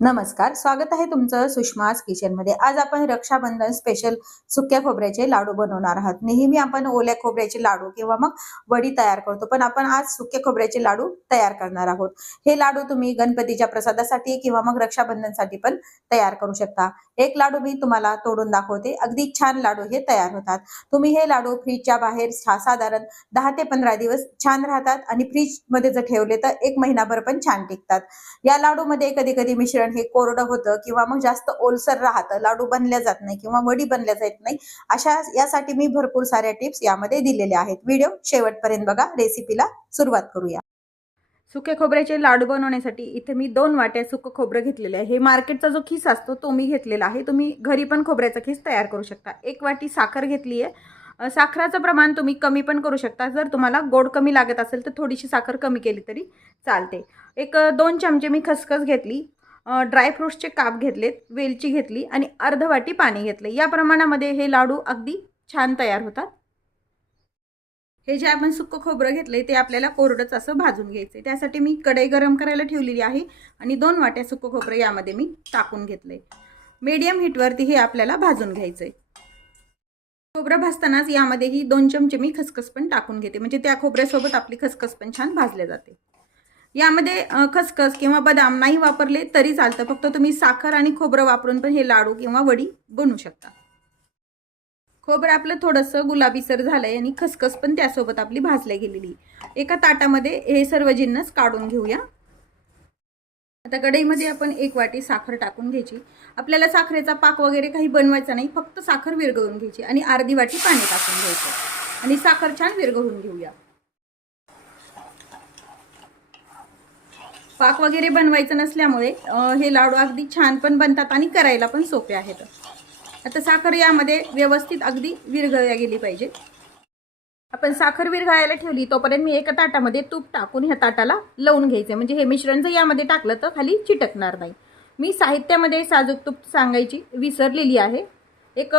नमस्कार, स्वागत आहे तुमचं सुषमाज किचनमध्ये। आज आपण रक्षाबंधन स्पेशल सुक्या खोबऱ्याचे लाडू बनवणार आहोत। नेहमी आपण ओल्या खोबऱ्याचे लाडू किंवा मग वडी तयार करतो, पण आपण आज सुक्या खोबऱ्याचे लाडू तयार करणार आहोत। हे लाडू तुम्ही गणपतीच्या प्रसादासाठी किंवा मग रक्षाबंधनसाठी पण तयार करू शकता। एक लाडू मी तुम्हाला तोडून दाखवते, अगदी छान लाडू हे तयार होतात। तुम्ही हे लाडू फ्रीजच्या बाहेर साधारण 10 ते 15 दिवस छान राहतात आणि फ्रीज मध्ये जर ठेवले तर 1 महिनाभर पण छान टिकतात। या लाडू मध्ये कधी कधी मिश्रण हे कोरडं होतं किंवा मग जास्त ओलसर राहतं, लाडू बनल्या जात नाही किंवा वडी बनल्या जात नाही। अशा यासाठी मी भरपूर साऱ्या टिप्स यामध्ये दिलेल्या आहेत। व्हिडिओ शेवटपर्यंत बघा। रेसिपीला सुरुवात करूया। सुके खोबऱ्याचे लाडू बनवण्यासाठी इथे मी 2 वाट्या सुकं खोबरं घेतलेले आहे। हे मार्केटचा जो खीस असतो तो मी घेतलेला आहे। तुम्ही घरी पण खोबऱ्याचा खीस तयार करू शकता। 1 वाटी साखर घेतली आहे। साखराचं प्रमाण तुम्ही कमी पण करू शकता। जर तुम्हाला गोड कमी लागत असेल तर थोडीशी साखर कमी केली तरी चालते। 2 चमचे मी खसखस घेतली, ड्रायफ्रूट्सचे काप घेतलेत, वेलची घेतली आणि अर्ध वाटी पाणी घेतले। या प्रमाणामध्ये हे लाडू अगदी छान तयार होतात। हे जे आपण सुक्कं खोबरं घेतलंय ते आपल्याला कोरडंच असं भाजून घ्यायचंय। त्यासाठी मी कढई गरम करायला ठेवलेली आहे आणि 2 वाट्या सुक्कं खोबरं यामध्ये मी टाकून घेतलंय। मीडियम हीटवरती हे आपल्याला भाजून घ्यायचंय। खोबरं भाजतानाच यामध्ये ही 2 चमचे मी खसखस पण टाकून घेते, म्हणजे त्या खोबऱ्यासोबत आपली खसखस पण छान भाजले जाते। यामध्ये खसखस किंवा बदाम नाही वापरले तरी चालतं, फक्त तुम्ही साखर आणि खोबरं वापरून पण हे लाडू किंवा वडी बनवू शकता। खोबरं आपलं थोडंसं गुलाबीसर झालंय आणि खसखस पण त्यासोबत आपली भाजल्या गेलेली। एका ताटामध्ये हे सर्व जिन्नस काढून घेऊया। आता कढईमध्ये आपण 1 वाटी साखर टाकून घ्यायची। आपल्याला साखरेचा पाक वगैरे काही बनवायचा नाही, फक्त साखर विरघळून घ्यायची आणि अर्धी वाटी पाणी टाकून घ्यायचं आणि साखर छान विरघळून घेऊया। पाक वगैरे बनवायचं नसल्यामुळे हे लाडू अगदी छान पण बनतात आणि करायला पण सोपे आहेत। आता साखर यामध्ये व्यवस्थित अगदी विरघळल्या गेली पाहिजे। आपण साखर विरघळायला ठेवली तोपर्यंत मी एका ताटामध्ये तूप टाकून ह्या ताटाला लावून घ्यायचे, म्हणजे हे मिश्रण जर यामध्ये टाकलं तर खाली चिटकणार नाही। मी साहित्यामध्ये साजूक तूप सांगायची विसरलेली आहे। एक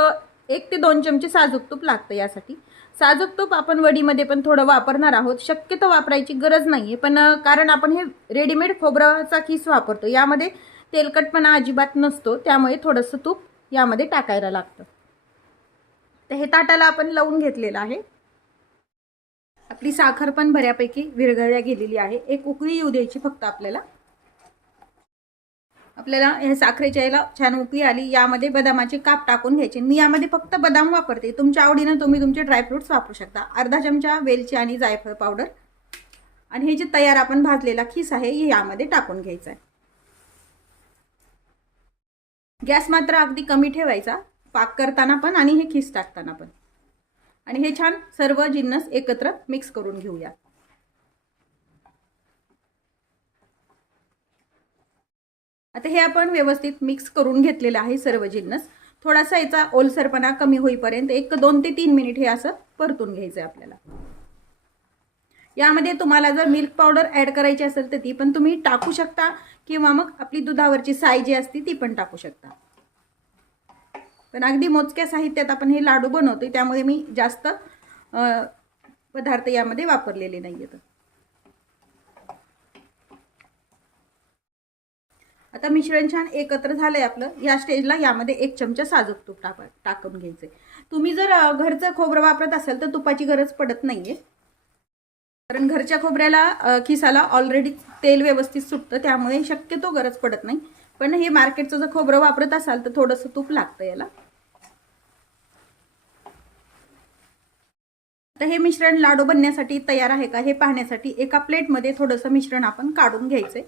1 ते 2 चमचे साजूक तूप लागतं यासाठी। साजूक तूप आपण वडीमध्ये पण थोडं वापरणार आहोत। शक्यतो वापरायची गरज नाहीये, पण कारण आपण हे रेडीमेड खोबऱ्याचा खीस वापरतो, यामध्ये तेलकटपणा अजिबात नसतो, त्यामुळे थोडंसं तूप यामध्ये टाकायला लागतं। तर हे ताटाला आपण लावून घेतलेलं आहे। आपली साखर पण बऱ्यापैकी विरघळल्या गेलेली आहे। एक उकळी येऊ द्यायची फक्त आपल्याला। हे साखरेच्या याला छान उकळी आली। यामध्ये बदामाचे काप टाकून घ्यायचे। मी यामध्ये फक्त बदाम वापरते, तुमच्या आवडीने तुम्ही तुमचे ड्रायफ्रुट्स वापरू शकता। अर्धा चमचा वेलची आणि जायफळ पावडर आणि हे जे तयार आपण भाजलेला खीस आहे हे यामध्ये टाकून घ्यायचा आहे। गॅस मात्र अगदी कमी ठेवायचा, पाक करताना पण आणि हे खीस टाकताना पण, आणि हे छान सर्व जिन्नस एकत्र मिक्स करून घेऊया। आता हे आपण व्यवस्थित मिक्स करून घेतलेलं आहे सर्व जिन्नस। थोडासा याचा ओलसरपणा कमी होईपर्यंत 2 ते 3 मिनिट हे असं परतून घ्यायचं आपल्याला। यामध्ये तुम्हाला जर मिल्क पावडर ऍड करायची असेल तर ती पण तुम्ही टाकू शकता किंवा मग आपली दुधावरची साय जी असते ती पण टाकू शकता। पण अगदी मोजक्या साहित्यात आपण हे लाडू बनवतोय, त्यामुळे मी जास्त पदार्थ यामध्ये वापरलेले नाहीयेत। आता मिश्रण छान एकत्र झालंय आपलं। या स्टेजला यामध्ये 1 चमचा साजूक तूप टाकून घ्यायचंय। तुम्ही जर घरचं खोबरं वापरत असाल तर तुपाची गरज पडत नाहीये, कारण घरच्या खोबऱ्याला खिसाला ऑलरेडी तेल व्यवस्थित सुटतं, त्यामुळे शक्यतो गरज पडत नाही। पण हे मार्केटचं जर खोबरं वापरत असाल तर थोडंसं तूप लागतं याला। तर हे मिश्रण लाडू बनण्यासाठी तयार आहे का हे पाहण्यासाठी एका प्लेटमध्ये थोडंसं मिश्रण आपण काढून घ्यायचंय।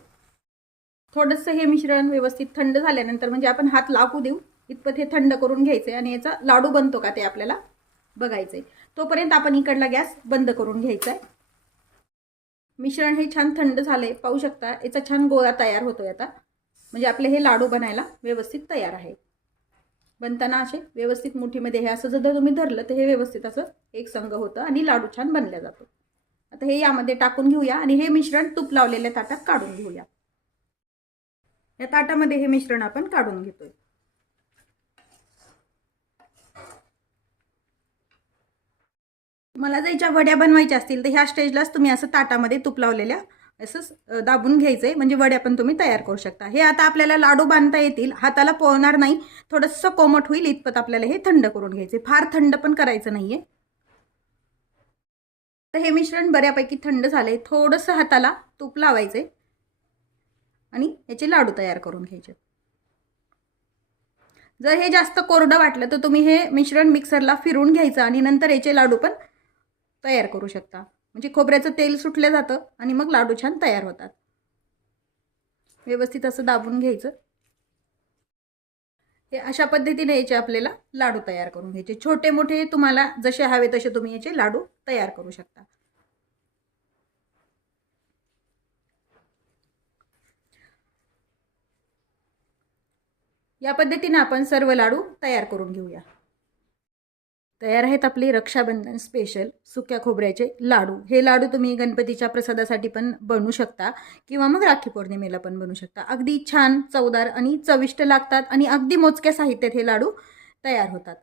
थोडंसं हे मिश्रण व्यवस्थित थंड झाल्यानंतर, म्हणजे आपण हात लागू देऊ इतपत हे थंड करून घ्यायचंय आणि याचा लाडू बनतो का ते आपल्याला बघायचंय। तोपर्यंत आपण इकडला गॅस बंद करून घ्यायचा आहे। मिश्रण हे छान थंड झालंय, पाहू शकता याचा छान गोळा तयार होतोय आता, म्हणजे आपले हे लाडू बनायला व्यवस्थित तयार आहे। बनताना असे व्यवस्थित मुठीमध्ये हे असं जर तुम्ही धरलं तर हे व्यवस्थित असं एक संघ होतं आणि लाडू छान बनला जातो। आता हे यामध्ये टाकून घेऊया आणि हे मिश्रण तूप लावलेल्या ताटात काढून घेऊया। या ताटामध्ये हे मिश्रण आपण काढून घेतोय। मला जर याच्या वड्या बनवायच्या असतील तर ह्या स्टेजलाच तुम्ही असं ताटामध्ये तूप लावलेल्या असं दाबून घ्यायचंय, म्हणजे वड्या पण तुम्ही तयार करू शकता। हे आता आपल्याला लाडू बांधता येतील, हाताला पोळणार नाही, थोडंसं कोमट होईल इतपत आपल्याला हे थंड करून घ्यायचे, फार थंड पण करायचं नाहीये। तर हे मिश्रण बऱ्यापैकी थंड झाले, थोडंसं हाताला तूप लावायचे आणि याचे लाडू तयार करून घ्यायचे। जर हे जास्त कोरडं वाटलं तर तुम्ही हे मिश्रण मिक्सरला फिरवून घ्यायचं आणि नंतर याचे लाडू पण तयार करू शकता, म्हणजे खोबऱ्याचं तेल सुटलं जातं आणि मग लाडू छान तयार होतात। व्यवस्थित असं दाबून घ्यायचं। हे अशा पद्धतीने याचे आपल्याला लाडू तयार करून घ्यायचे, छोटे मोठे तुम्हाला जसे हवे तसे तुम्ही याचे लाडू तयार करू शकता। या पद्धतीने आपण सर्व लाडू तयार करून घेऊया। तयार आहेत आपले रक्षाबंधन स्पेशल सुक्या खोबऱ्याचे लाडू। हे लाडू तुम्ही गणपतीच्या प्रसादासाठी पण बनवू शकता किंवा मग राखी पौर्णिमेला पण बनवू शकता। अगदी छान चवदार आणि चविष्ट लागतात आणि अगदी मोजक्या साहित्यात हे लाडू तयार होतात।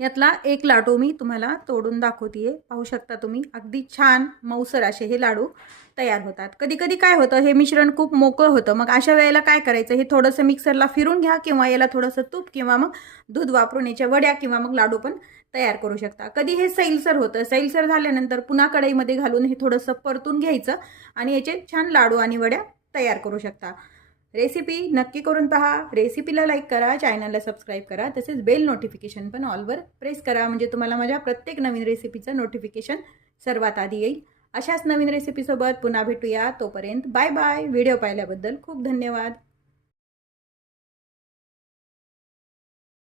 यातला एक लाडू मी तुम्हाला तोडून दाखवतेय, पाहू शकता तुम्ही, अगदी छान मऊसर असे हे लाडू तयार होतात। कधी कधी काय होतं, हे मिश्रण खूप मोकळं होतं, मग अशा वेळेला काय करायचं, हे थोडंसं मिक्सरला फिरून घ्या किंवा याला थोडंसं तूप किंवा मग दूध वापरून याच्या वड्या किंवा मग लाडू पण तयार करू शकता। कधी हे सैलसर होतं, सैलसर झाल्यानंतर पुन्हा कढईमध्ये घालून हे थोडंसं परतून घ्यायचं आणि याचे छान लाडू आणि वड्या तयार करू शकता। रेसिपी नक्की करून पहा। रेसिपीला लाईक करा, चॅनलला सबस्क्राईब करा, तसेच बेल नोटिफिकेशन पण ऑलवर प्रेस करा, म्हणजे तुम्हाला माझ्या प्रत्येक नवीन रेसिपीचं नोटिफिकेशन सर्वात आधी येईल। अशाच नवीन रेसिपीसोबत पुन्हा भेटूया, तोपर्यंत बाय बाय। व्हिडिओ पाहिल्याबद्दल खूप धन्यवाद।